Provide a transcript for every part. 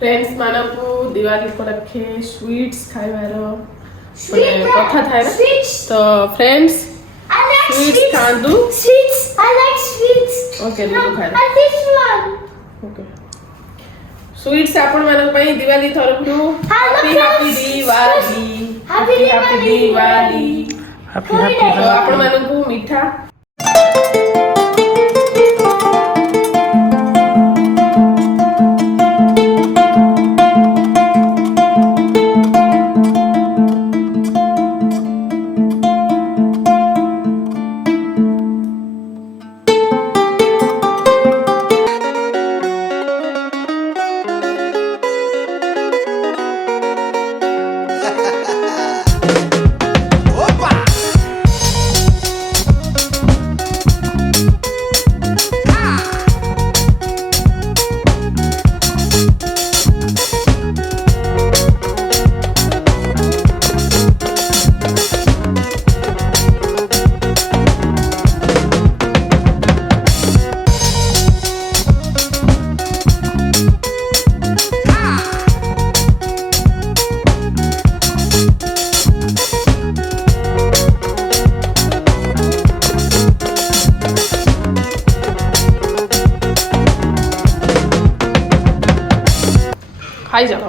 Friends मानकु Diwali को रखे sweets खाइबार कथा थाए ना तो फ्रेंड्स स्वीट्स खांदु Sweets. I like sweets. Okay No, खाए and this one. Okay sweets आपण मानक पई दिवाली तरफरु happy happy Diwali Happy Diwali happy happy तो आपण मानकु मीठा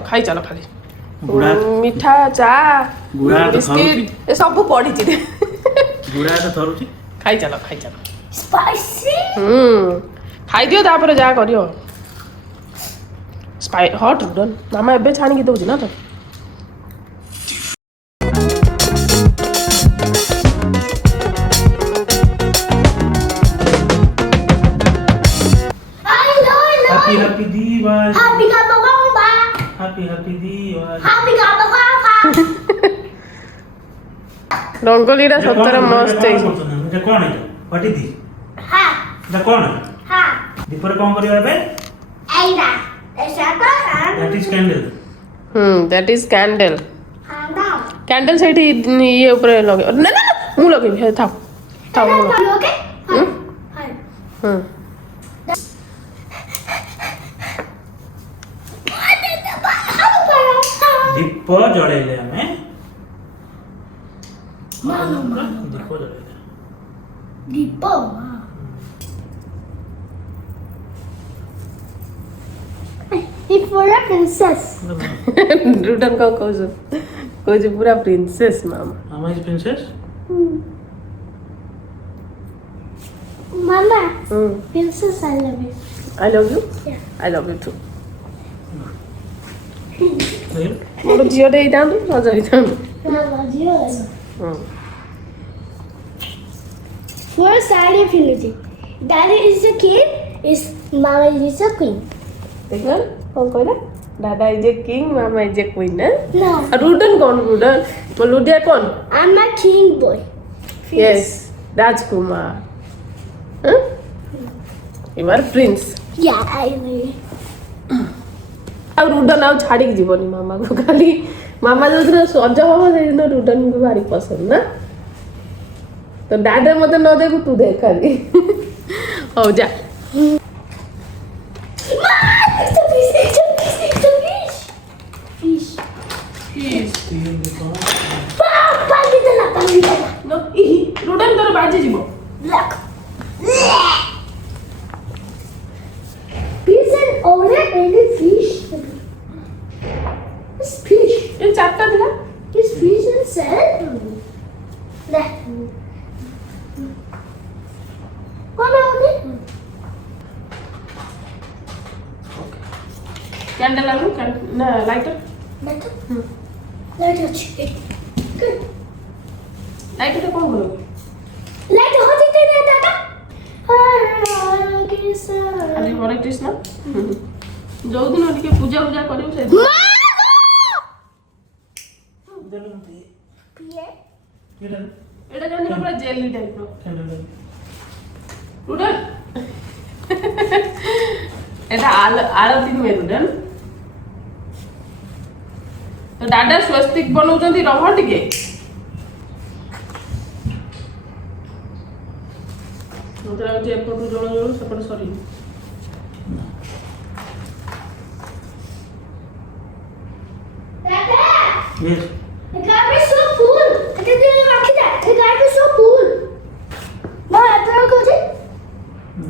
खाई चलो खाली गुड़ा मीठा चा गुड़ा तो बिस्किट ए सब पड़ी छि गुड़ा तो थरुची खाई चलो Spicy. खाई दियो तापर जा करियो स्पाई हॉट नूडल मामा एबे छाणी के दउछि ना तो happy happy Diwali Happy Gabagamba. Happy happy Diwali Happy Gabagamba. Rangoli रा सतर मस्त है ये कौन है व्हाट इज दिस Ha. द कौन Ha. दीपर कौन करियो एबे Aida. Is that one? That is candle that is candle And now. Candle सेठी ये ऊपर लगे ना ना मु लगे हे था था Are you okay? Hmm? Hi. दीप जळेले हमें दीप जळेले Dipo. If we're a princess. रुडन को कोज पूरा प्रिंसेस मामा Am I the princess? Mama, princess, I love you. I love you Yeah. I love you too Well, मोर झियो दे दांदु सज दे दांदु Mama, do you like it? First, Daddy Finity. Daddy is the king, is Mama is the queen. देखो कौन कहला दादा इज ए किंग मामा इज ए क्वीन ना No, रुडन कौन रुडन लुडिया कौन I'm a king boy. Yes राजकुमार you are prince Yeah, I know. ଆଉ ରୁଡନ ଆଉ ଛାଡ଼ିକି ଯିବନି ମାମାକୁ ଖାଲି ମାମା ଯୋଉଦିନ ସଜ ହବ ସେଇଦିନ ରୁଡନକୁ ଭାରି ପସନ୍ଦ ନା ତ ଡାଡା ମତେ ନ ଦେଖୁ ତୁ ଦେଖ ଖାଲି ହଉ ଯା It's a fish, it's a fish, it's a fish. Fish. Pangitana. ରୁଡନ ତୋର ବାଜି ଯିବ Look. Fish and owner and a fish. It's fish. ଏ ଚାରିଟା ଥିଲା It's fish and salad. Look. Come on, okay? Candle ଆଣୁ ନା ଲାଇଟର Better. Let her chicken. Good. ଲାଇଟରଟା କ'ଣ କରୁ Let her hot it in Dada. ଆଜି ହରେ କୃଷ୍ଣ ଯୋଉଦିନ ଟିକେ ପୂଜା ପୂଜା କରିବୁ ସେଦିନ ଏଇଟା ଜାଣି ପୁରା ଜେଲି ଟାଇପର ରୁଡନ এটা আଳତି ନୁହେଁ ରୁଡନ ତ ଦାଦା ସ୍ୱସ୍ତିକ ବନଉଛନ୍ତି ରହ ଟିକେ ମତେ ଲାଗୁଛି ଏପଟୁ ଜଣ ଜଣ ସେପଟେ ସରିନି Yes. The garden is so full. I didn't like that. The garden is so full. Ma, I don't go to.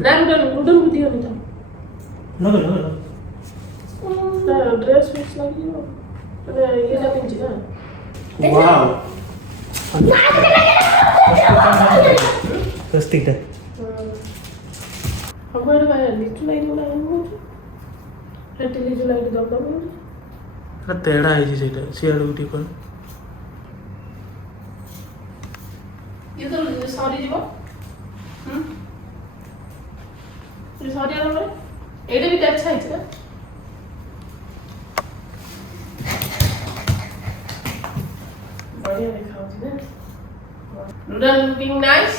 ନା ରୁଡନ କୁ ଦିଅନି ତ Look, look, look. ତା ଡ୍ରେସ୍ ଫିସ୍ ଲାଗିବ ମାନେ ଇଏଟା ପିନ୍ଧି ନା Wow. Sostita. ସବୁଆଡେ ବାହାରେ ଲିଚୁ ଲାଇଟ୍ ଗୁଡ଼ା ଆଣିବୁ ସେଠି ଲିଚୁ ଲାଇଟ୍ ଦରକାର ପଡୁଛି ପୁରା ତେଢ଼ା ହେଇଛି ସେଇଟା ସିଆଡ଼କୁ ଟିକେ କର ଇଏ ତ ସରିଯିବ ସରିଗଲା ପରେ ଏଇଟା ବି ଆଚ୍ଛା ହେଇଛି ନା ବଢିଆ ଦେଖାଯାଉଛି ନା ରୁଡଲ ଲୁକିଂ ନାଇସ୍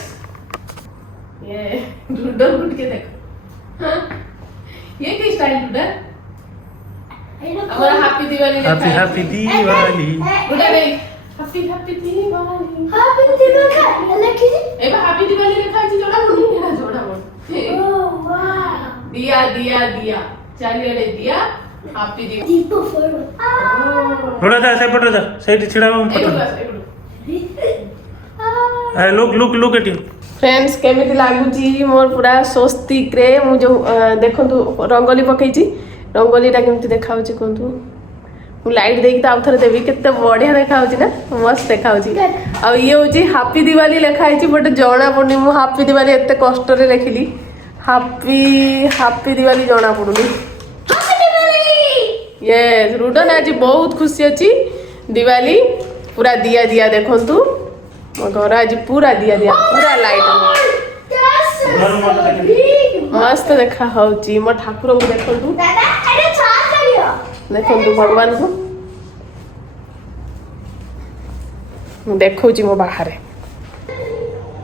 ये ରୁଡଲ କୁ ଟିକେ ଦେଖ ये की स्टाइल ରୁଡल हमारा happy Diwali happy happy Diwali ରୁଡल नहीं happy happy Diwali Happy Diwali. I like it. एबा हैप्पी दिवाली लिखा है जोड़ा मुनी एना जोड़ा बोल Oh, wow. दिया दिया दिया चारियाडे दिया हैप्पी दिवाली Deeper for रोड़ा जा सेपट जा ସେଇଠି ଛିଡ଼ା ହବ एगो ଫଟୋ बस एगो look look at you friends केमिति लागुची मोर पूरा स्वस्तिक रे मु जो देखंतु रंगोली पकेइची रंगोलीटा केमिति देखाउची कोंतु मु लाइट देख त आउथरे देबी केते बढ़िया देखाउची ना मस्त देखाउची आ ये होची हैप्पी दिवाली लेखाइची बट जणा पडनी मु हैप्पी दिवाली एते कष्ट रे लेखिली हैप्पी हैप्पी दिवाली जणा पडुनी यस रुडन आज बहुत खुशी अछि दिवाली पूरा दिया दिया देखंतु मो घर आज पूरा दिया दिया पूरा लाइट That's so big. मस्त देखा होची मो ठाकुर को देखंतु Dada, I don't talk to you. देखंतु भगवान को मु देखौची मो बाहरे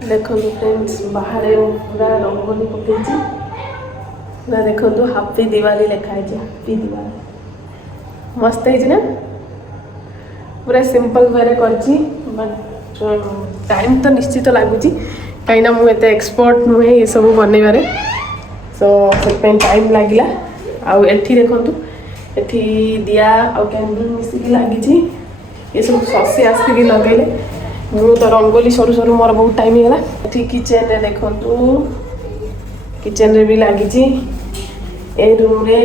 देखंतु फ्रेंड्स बाहरे पूरा रंगोली पकेची पूरा देखंतु हैप्पी दिवाली लिखा है हैप्पी दिवाली मस्त है ना पूरा सिंपल वे करची बट टाइम तो निश्चित लगुची कहीं ना मुझे एक्सपर्ट नुहे ये सब बनइबारे सो से टाइम लगिला आउ एठी देखंतु एठी दिया आउ कैंडल मिसिकी लागिची ये सब ससी आस्तिकी लगेले मु तो रंगोली सरू सरू मोर बहुत टाइम होला एठी किचन रे देखंतु किचन रे भी लागिची ए रूम रे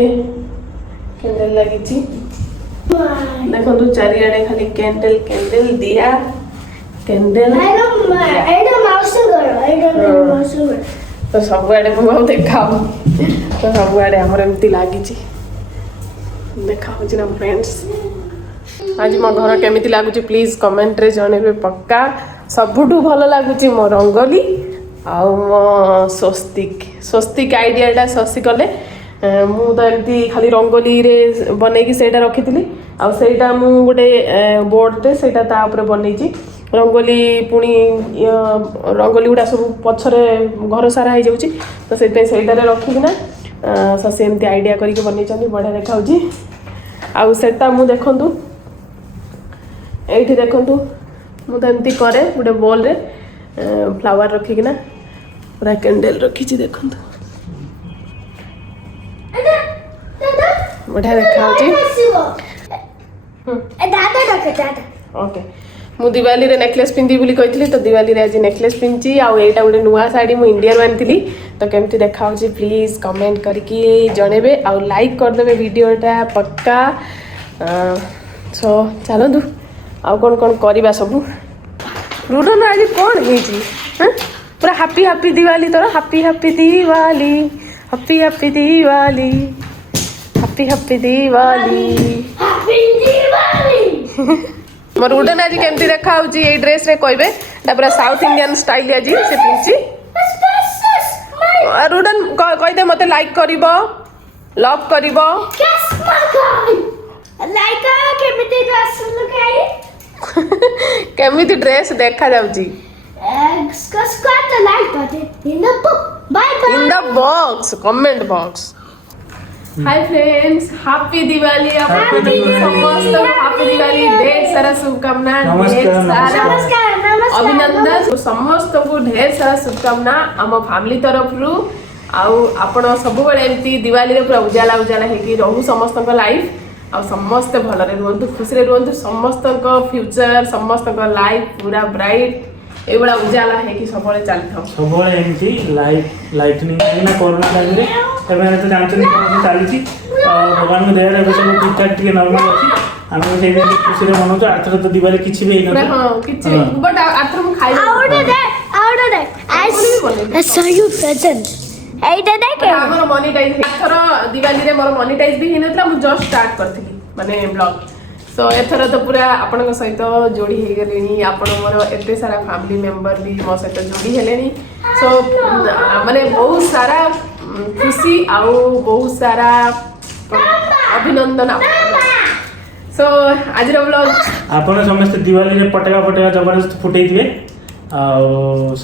कैंडल लागिची देखंतु चारिआडे खाली कैंडल कैंडल दिया candle I don't mouse girl. I don't know mouse girl. तो सबुआडे मुझे देखाऊ तो सबुआडे आमर एमती लगी देखाऊँ ना फ्रेंड्स आज मो घर केमिति लगुच प्लीज कमेंट रे जनइबे पक्का सबुठू भल लगुच मो रंगोली आउ मो स्वस्तिक स्वस्तिक आइडियाटा शशि कले मु तो एमती खाली रंगोली रे बनैकी सेटा रखी आउ सेटा मु गोटे बोर्ड रे सेटा ता ऊपर बनैची रंगोली पुणी रंगोली गुड़ा सब पछरे घर सारा हो जाऊँगी तो से रखिकिना शशि एमती आइडिया करके बनई बढ़िया देखाऊँगी आउ सेटा मु देखंतु एठी देखंतु मु तो एमती करे गोटे बॉल रे फ्लावर रखिकिना पूरा कैंडल रखी देखंतु बढ़िया देखाऊँगी Dada. ओके मु दिवाली रे नेकलेस पिंदी बोली कही तो दिवाली रे आज नेकलेस पिंची आउ एटा गोटे नुआ साड़ी मु इंडियन आनी तो केमती देखाऊँगी प्लीज कमेंट करके जनइबे आउ लाइक करदेबे वीडियोटा पक्का सो चलतु आउ कौन कौन करवा सब रुडन आज कौन है पूरा हैप्पी हैप्पी दिवाली तोर happy happy Diwali happy happy Diwali happy happy Diwali Happy Diwali. मोर रुडन आज केमती देखा होची ए ड्रेस रे कहबे ता पूरा साउथ इंडियन स्टाइल आज से पिंची रुडन कह दे मते लाइक करिवो लव करिवो Guess my God. Like केमिति dress look at केमिति ड्रेस देखा जाउची Scratch the like button in the book. Bye bye. In the box comment box hi friends happy Diwali Happy Diwali. समस्त हैप्पी दिवाली ढेर सारा शुभकामना ढेर नमस्कार, सारा नमस्कार नमस्कार अभिनंदन समस्त को ढेर सारा शुभकामना आम फैमिली तरफ रु आउ आपण सब एमती दिवाली रे पूरा उजाला उजाला हेकी रहू समस्त लाइफ आ समस्त भलरे रुहतु खुशी रे रुहतु समस्त फ्यूचर समस्त लाइफ पूरा ब्राइट एगुड़ा उजाला है कि सब चली था सब एमती लाइटनिंग ना कोरोना टाइम रे एबे तो जानते चली भगवान को दया रे सब ठीक ठाक टिके नॉर्मल अछि आमे से खुशी रे मनाउ आथर तो दिवाली किछि भी पूरा नहीं हां किछि बट आथर हम खाइ out of that I saw you present এইটা দেখে हमर मोनेटाइज एथर दिवाली रे मोर मोनेटाइज भी हिनतला मु जस्ट स्टार्ट करथि माने ब्लॉग सो एथर तो पूरा आपन सहित जोड़ी हे गेलेनी आपन मोर एते सारा फैमिली मेंबर भी मो सहित जोड़ी हेलेनी सो माने बहुत सारा खुशी आउ बहुत सारा अभिनंदन सो आज रो ब्लॉग आपण समस्त दिवाली रे पटका जबरदस्त फुटै दिबे आ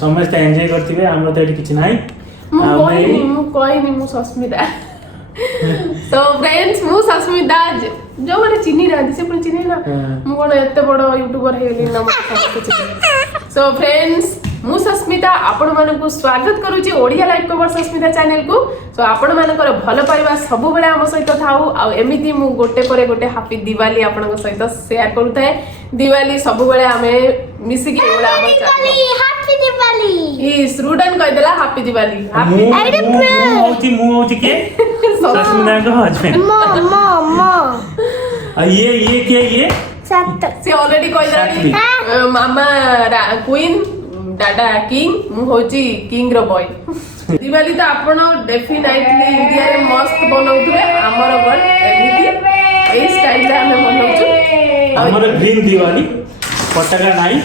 समस्त एन्जॉय करथिबे हमर तो एठी किछि नाही मु कहनी मु सस्मिता सो फ्रेंड्स मु सस्मिता जो माने चिन्ही ना से पुनी चिन्ही ना मु कोन एते बड़ यूट्यूबर हेली ना सो फ्रेंड्स मु सस्मिता आपण मानन को स्वागत करूची Odia live cover Sasmita channel को सो आपण मानकर भल पाइबा सब बेले हम सहित थाउ आ एमिति मु गोटे परे गोटे हैप्पी दिवाली आपण सहित शेयर करूताए दिवाली सब बेले हमें मिसी के एवला हम हैप्पी दिवाली ई स्टूडेंट कह देला हैप्पी दिवाली हैप्पी मु होती के सस्मिता का हस्बैंड मम ये क्या ये सत से ऑलरेडी कह जानी मामा क्वीन डाडा किंग मु होची किंग रो बॉय दिवाली तो आपण डेफिनेटली इंडिया रे मस्त बनाउथुबे हमर गड एमिति ए स्टाइल रे हम बनाउछु हमर ग्रीन दिवाली पटका नाही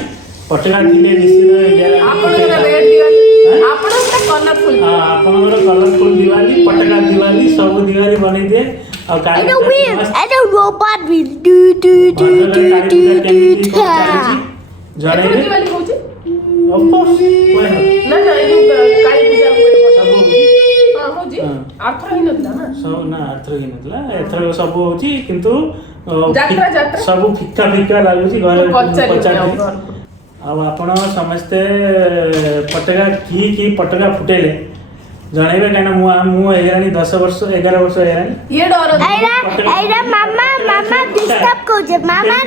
पटका दिले निश्चित इंडिया रे आपण रेड दिवाली आपण कलरफुल हां आपण कलरफुल दिवाली पटका दिवाली सब दिवाली बनै दे और and a wheel and a robot wheel do जड़े दिवाली होची ऑफ कोर्स ना ना ए जो काली पूजा हुए सब होची हां होजी अर्थ ही नथला ना सब ना अर्थ ही नथला एथर सब होची किंतु जात्रा सब फिक्का लागुची घर कच्चा अब आपण समस्ते पटका की पटका फुटेले जणेबे काना मु एगानी 10 वर्ष 11 वर्ष एगानी ये डर एरा मामा डिस्टर्ब को जे मामा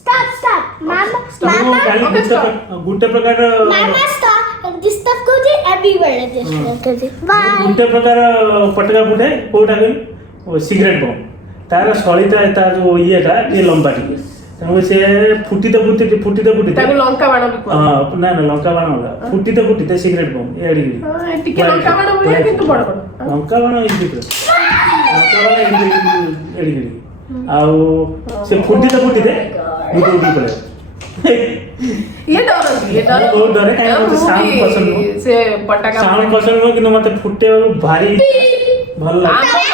stop मामा गुटे प्रकार मामा stop डिस्टर्ब को जे एवरीवेयर डिस्टर्ब को जे बाय गुटे प्रकार पटका फुटे कोटा ओ सिगरेट बम तार सळिता तार जो येटा ये लंबा टिके तनो से फुटी ताको लंका बाण भी को हां ना लंका बाण होला फुटी सिगरेट बम एडी हां टिके लंका बाण होय किंतु बड़ लंका बाण एडी एडी आउ से फुटी दे मुतो उडी पड़े ये डर बहुत डरे काहे मते साउंड पसंद हो से पटाका साउंड पसंद हो कि मते फुटे भारी भल लागे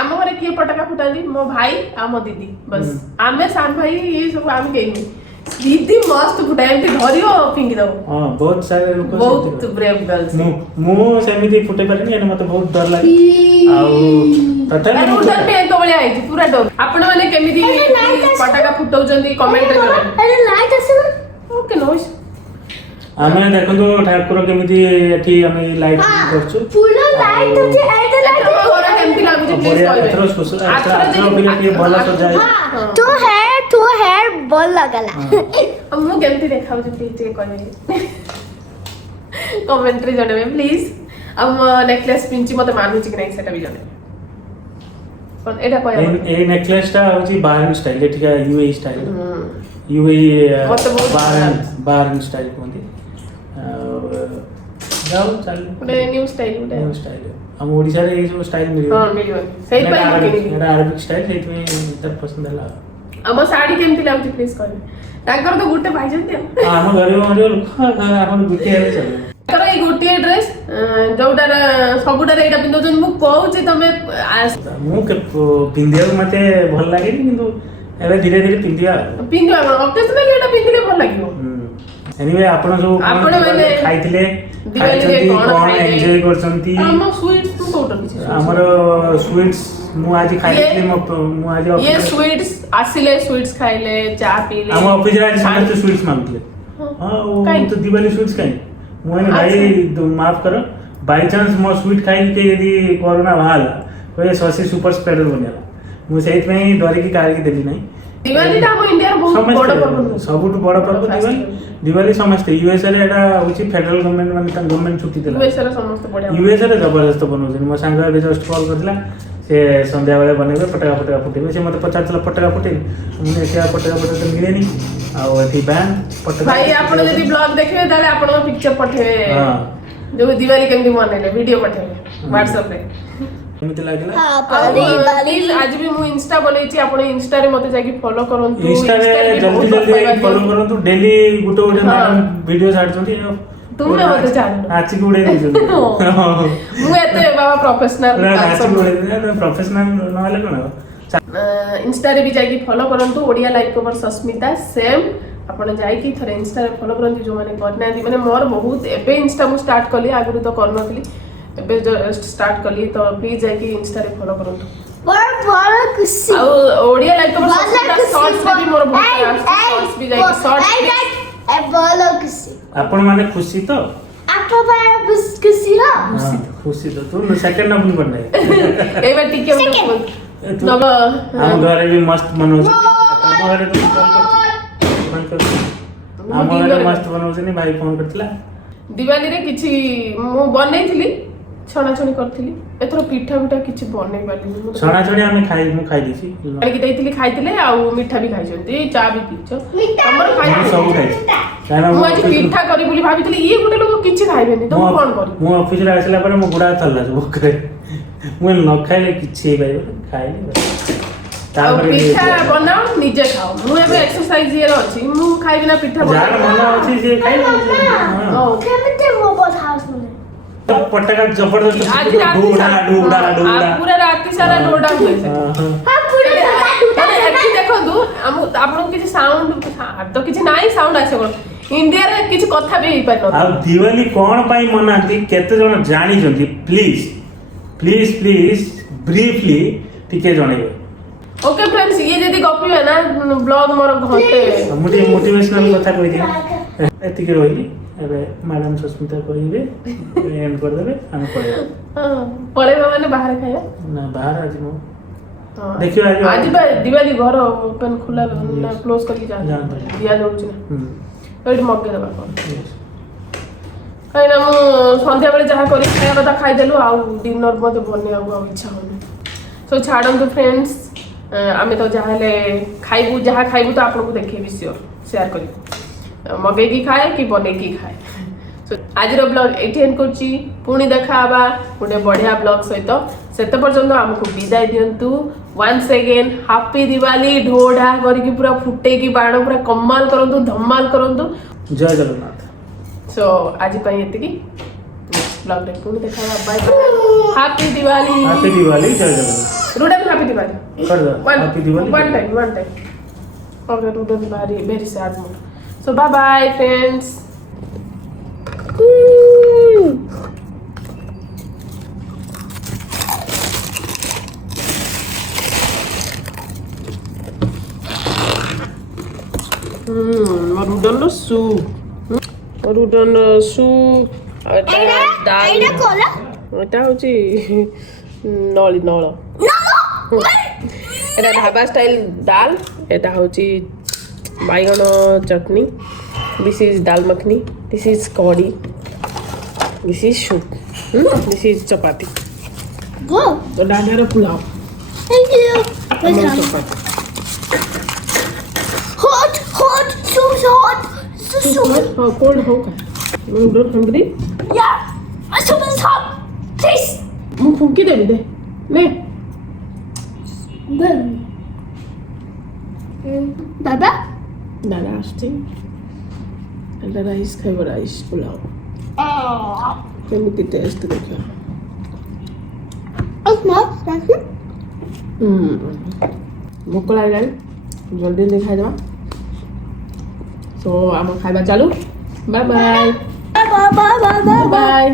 आम घरे किए पटाका फुटाली मो भाई आ मो दीदी बस आमे सान भाई ये सब आम गेनी दीदी मस्त फुटाए एमती धरियो फिंगी दो हां बहुत सारे लोग बहुत ब्रेव गर्ल्स मु सेमिति फुटे पारिनी एने मते बहुत डर लागे आउ तथा डर पे तो बळे आइछि पूरा डर आपण माने केमिति पटाका फुटौ जंदी कमेंट रे करे अरे लाइट आसे ओके नोइस आमे देखंतो ठाकुर केमिति एठी आमे लाइट करछु फुल लाइट होचे एटा लाइट घर केमिति लागुछि प्लीज कहबे आथरो भल सजाय तो हेयर बॉल लगला मु केमिति देखाउ जे प्लीज कहबे कमेंट रे जणबे प्लीज अब नेकलेस पिंची मते मानुछि कि नै सेटा भी जणे पण एटा कहबे ए नेकलेस ता होची बाहर स्टाइल एठिका यूए स्टाइल यूए बाहर स्टाइल कोंदी जाओ चल उडे न्यू स्टाइल हम ओडिसा रे जो स्टाइल मिलियो हां मिलियो सही पाई कि एटा अरबिक स्टाइल सेत में तर पसंद हला अब साड़ी केमति लागुछि प्लीज कहबे ताकर तो गुटे भाई जंती हम गरीब लोक आपण गुटे हेले चले तर ए गोटिए ड्रेस जोटार सबुटार एटा पिंदो जन मु कहू जे तमे मु के पिंदिया मते भल लागे किंतु एबे धीरे धीरे पिंदिया ऑकेजनली एटा पिंदिले भल लागियो एनीवे आपण जो आपण माने खाइथिले दिवाली रे कोन एन्जॉय करसंती हम स्वीट्स तू कोट किछ हमर स्वीट्स मु आज खाइथिले मु आज ये स्वीट्स आसिले स्वीट्स खाइले चा पीले हम ऑफिस रे आज समस्त स्वीट्स मांगथिले हां वो तो दिवाली स्वीट्स खाइ मु भाई माफ करो बाय चांस मो स्वीट खाइ के यदि कोरोना भाला तो ये ससी सुपर स्प्रेडर बनेला ମୁଁ ସେଇଥିପାଇଁ ଡରିକି କାହାରିକି ଦେଲି ନାହିଁ। ଦିୱାଲିଟା ଆମ ଇଣ୍ଡିଆର ବହୁତ ବଡ଼ ପର୍ବ ସମସ୍ତେ ସବୁଠୁ ବଡ଼ ପର୍ବ ଦିୱାଲି। ଦିୱାଲି ସମସ୍ତେ ୟୁଏସ୍ଏ ରେ ଏଟା ହଉଛି ଫେଡରାଲ ଗଭର୍ଣ୍ଣମେଣ୍ଟ ମାନେ ତାଙ୍କ ଗଭର୍ଣ୍ଣମେଣ୍ଟ ଛୁଟି ଦେଲା। ୟୁଏସ୍ଏ ରେ ସମସ୍ତେ ବଢ଼ିଆ ୟୁଏସ୍ଏ ରେ ଜବରଦସ୍ତ ବନଉଛନ୍ତି। ମୋ ସାଙ୍ଗ ଏବେ ଜଷ୍ଟ କଲ୍ କରିଥିଲା, ସେ ସନ୍ଧ୍ୟାବେଳେ ବନେଇବେ ଫଟକା ଫଟକା ଫୁଟେଇବେ। ସେ ମୋତେ ପଚାରୁଥିଲା ଫଟକା ଫୁଟେଇନି, ମୁଁ ଏଠି ଫଟକା ଫଟକା ତ ମିଳେନି, ଆଉ ଏଠି ବ୍ୟାନ୍ ଫଟକା। ଭାଇ ଆପଣ ଯଦି ବ୍ଲଗ ଦେଖିବେ ତାହେଲେ ଆପଣଙ୍କ ପିକ୍ଚର ପଠେଇବେ, ହଁ ଯୋଉ ଦିୱାଲି କେମିତି ମନେଇଲେ ଭିଡିଓ ପଠେଇବେ ହ୍ୱାଟ୍ସଆପ ରେ। କେମିତି ଲାଗିଲା? ପ୍ଲିଜ ଆଜି ବି ମୁଁ ଇନଷ୍ଟା ବନେଇଛି, ଆପଣ ଇନଷ୍ଟାରେ ମତେ ଯାଇକି ଫଲୋ କରନ୍ତୁ। ଇନଷ୍ଟାରେ ଇନଷ୍ଟାରେ ବି ଜଲ୍ଦି ବହୁତ ଜଲ୍ଦି ପାଇବା ଫଲୋ ଦିଅନ୍ତୁ। କରନ୍ତୁ। ଡେଲି ଗୋଟେ ଗୋଟେ ମ୍ୟାଡାମ ଭିଡିଓ ଛାଡୁଛନ୍ତି। ତୁମେ ମତେ ଛାଡୁନ। ନାଚିକି ଉଡେଇ ଦଉଛନ୍ତି। ମୁଁ ଏତେ ବାବା ପ୍ରଫେସନାଲ ନାଚିକି ଉଡେଇ ଦଉଛନ୍ତି। ପ୍ରଫେସନାଲ ନହେଲେ କଣ ହବ? ଇନଷ୍ଟାରେ ବି ଯାଇକି ଫଲୋ କରନ୍ତୁ, Odia life cover Sasmita same. ଆପଣ ଯାଇକି ଥରେ ଇନଷ୍ଟାରେ ଫଲୋ କରନ୍ତୁ ଯୋଉମାନେ କରିନାହାନ୍ତି। ମାନେ ମୋର ବହୁତ ଏବେ ଇନଷ୍ଟା ମୁଁ ଷ୍ଟାର୍ଟ କଲି, ଆଗରୁ ତ କରୁନଥିଲି, ଏବେ ଜଷ୍ଟ ଷ୍ଟାର୍ଟ କଲି, ତ ପ୍ଲିଜ ଯାଇକି ଇନଷ୍ଟାରେ ଫଲୋ କରନ୍ତୁ। ବଡ଼ ଖୁସି ଆଉ Odia life cover Sasmita shorts ରେ ବି ମୋର ବହୁତ ସାରା ଆସୁଛି, ଶର୍ଟସ ବି ଯାଇକି ଶର୍ଟସ ବଡ଼ ଖୁସି ଆପଣ ମାନେ ଖୁସି ତ? ଆପଣ ଖୁସି ହଁ, ଖୁସି ତ ତୁ ସେକେଣ୍ଡ ନମ୍ବର କରି ନାହିଁ। ଏବେ ଟିକେ ତୁ ନବ ଆମ ଘରେ ବି ମସ୍ତ ବନଉଛି। ତମ ଘରେ ତ ଆମ ଘରେ ମସ୍ତ ବନଉଛନ୍ତି। ଭାଇ ଫୋନ କରିଥିଲା। ଦିୱାଲିରେ କିଛି ମୁଁ ବନେଇଥିଲି, ଛଣାଛଣି କରିଥିଲି। ଏଥର ପିଠା ପିଠା କିଛି ବନେଇ ପାରିଲିନି। ଛଣାଛଣି ମୁଁ ଖାଇ ଦେଇଛି। ଆଣିକି ଦେଇଥିଲି, ଖାଇଥିଲେ, ଆଉ ମିଠା ବି ଖାଇଛନ୍ତି, ଚା ବି ପିଇଛ। ତମର ମୁଁ ଖାଇଥିଲି ସବୁ ଖାଇଛି। କାରଣ ମୁଁ ଆଜି ପିଠା କରିବି ବୋଲି ଭାବିଥିଲି, ଇଏ ଗୋଟେ ଲୋକ କିଛି ଖାଇବେନି, ତ ମୁଁ କଣ କରିବି? ମୁଁ ଅଫିସରେ ଆସିଲା ପରେ ମୋ ଗୁଡା ଥରିଲା ଭୋକରେ। ମୁଁ ନ ଖାଇଲେ କିଛି ହେଇପାରିବନି। ଖାଇଲି ଆଉ ପିଠା ବନାଅ ନିଜେ ଖାଅ। ମୁଁ ଏବେ ଏକ୍ସରସାଇଜ ଇଏରେ ଅଛି, ମୁଁ ଖାଇବି ନା ପିଠା ଯାହାର ମନ ଅଛି ସେ ଖାଇବ। କେମିତି ମୋ କଥା ଶୁଣେ ପଟାକା ଜବରଦସ୍ତ ଆଜି ରାତି ଡୁଡା ଡୁଡା ଡୁଡା। ପୁରା ରାତି ସାରା ଡୋଡା ହୁଏ ସେଠି। ମାନେ ଏଠି ଦେଖନ୍ତୁ, ଆପଣଙ୍କୁ କିଛି ସାଉଣ୍ଡ ତ କିଛି ନାହିଁ, ସାଉଣ୍ଡ ଆସିବ କଣ? ଇଣ୍ଡିଆରେ କିଛି କଥା ବି ହେଇପାରିବ। ଆଉ ଦିୱାଲି କଣ ପାଇଁ ମନାନ୍ତି କେତେ ଜଣ ଜାଣିଛନ୍ତି? ପ୍ଲିଜ ପ୍ଲିଜ ପ୍ଲିଜ ବ୍ରିଫଲି ଟିକେ ଜଣେଇବେ। ଓକେ ଫ୍ରେଣ୍ଡସ୍, ଇଏ ଯଦି ଗପିବେ ନା ବ୍ଲଗ ମୋର ଘଣ୍ଟେ। ମୁଁ ଟିକେ ମୋଟିଭେସନାଲ କଥା କହିଦିଏ। ଏତିକି ରହିଲି। ଏବେ ମ୍ୟାଡାମ ସସ୍ମିତା କହିବେ, ଏଣ୍ଡ କରିଦେବେ, ଆମେ ପଳେଇବା। ପଳେଇବା ମାନେ ବାହାରେ ଖାଇବା ନା ବାହାର ଆଜି ମୁଁ ହଁ। ଦେଖିବା ଆଜି ବା ଦିୱାଲି ଘର ଓପେନ ଖୋଲା କ୍ଲୋଜ କରିକି ଯାଆନ୍ତୁ। ଦିଆଯାଉଛି ନା, ହୁଁ, ଏଇଠି ମଗେଇଦେବା କଣ? yes। କାହିଁକିନା ମୁଁ ସନ୍ଧ୍ୟାବେଳେ ଯାହା କରିକି ଖାଇବା କଥା ଖାଇଦେଲୁ, ଆଉ ଡିନର ମୋତେ ବନେଇବାକୁ ଆଉ ଇଚ୍ଛା ହଉନି। ସୋ ଛାଡ଼ନ୍ତୁ ଫ୍ରେଣ୍ଡସ୍, ଆମେ ତ ଯାହା ହେଲେ ଖାଇବୁ, ଯାହା ଖାଇବୁ ତ ଆପଣଙ୍କୁ ଦେଖେଇବି, ସିଓର ସେୟାର କରିବି, ମଗେଇକି ଖାଏ କି ବନେଇକି ଖାଏ। ସୋ ଆଜିର ବ୍ଲଗ ଏଇଠି ଏଣ୍ଡ କରୁଛି। ପୁଣି ଦେଖା ହେବା ଗୋଟେ ବଢ଼ିଆ ବ୍ଲଗ ସହିତ। ସେତେ ପର୍ଯ୍ୟନ୍ତ ଆମକୁ ବିଦାୟ ଦିଅନ୍ତୁ। Once again happy Diwali. ଢୋଢା କରିକି ପୁରା ଫୁଟେଇକି ବାଣ ପୁରା କମାଲ କରନ୍ତୁ, ଧମାଲ କରନ୍ତୁ। ଜୟ ଜଗନ୍ନାଥ। ସୋ ଆଜି ପାଇଁ ଏତିକି। ନେକ୍ସଟ ବ୍ଲଗରେ ପୁଣି ଦେଖା ହେବା। Bye bye. Happy Diwali. Happy Diwali. ଜୟ ଜଗନ୍ନାଥ। Rudolph, happy Diwali. କରିଦେବା। Happy Diwali. One time. Okay, Rudolph, very sad mood. So bye bye, friends. Rudolph soup. Rudolph soup. ଏଇଟା କଲା এটা হচ্ছে নল এটা ঢাবা স্টাইল ডাল, এটা হচ্ছে বাইগণ চটনি, this is dal makhani, this is kadhi, this is soup, this is chapati. গো তো ডালের পোলাও, থ্যাংক ইউ আমার chapati. hot so hot cold হোক don't hungry. yeah so hot please ମୁଁ ଫୁଙ୍କି ଦେବି ଦେ ନେ। ବାବା ଦାଦା আসছে, এটা রাইস খাইব, রাইস পোলাও କେମିତି ଟେଷ୍ଟ ଦେଖିବ। ଭୋକ ଲାଗିଲାଣି, ଜଲ୍ଦି ଜଲ୍ଦି ଖାଇଦେବା। ସୋ ଆମ ଖାଇବା ଚାଲୁ। ବାଏ ବାଏ ବାବା ବାଏ।